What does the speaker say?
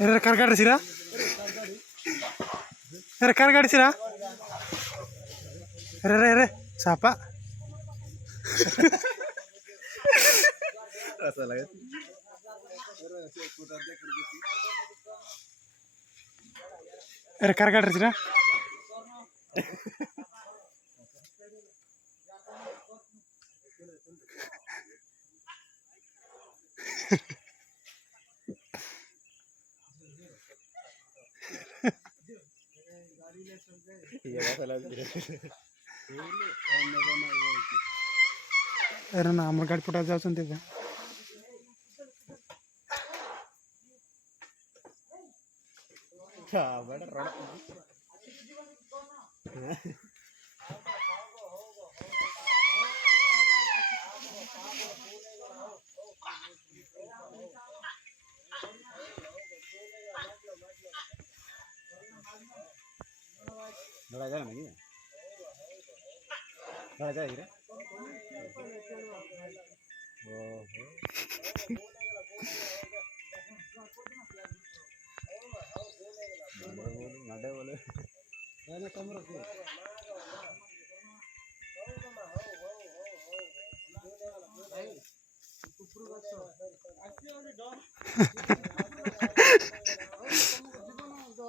Era cargar sira? Era cargar sira? Era siapa? Era cargar sira? Era na amar gaadi pota जाऊन ते लड़ा जाएगा नहीं लड़ा जाएगी रे नडे बोले मैंने कम रखो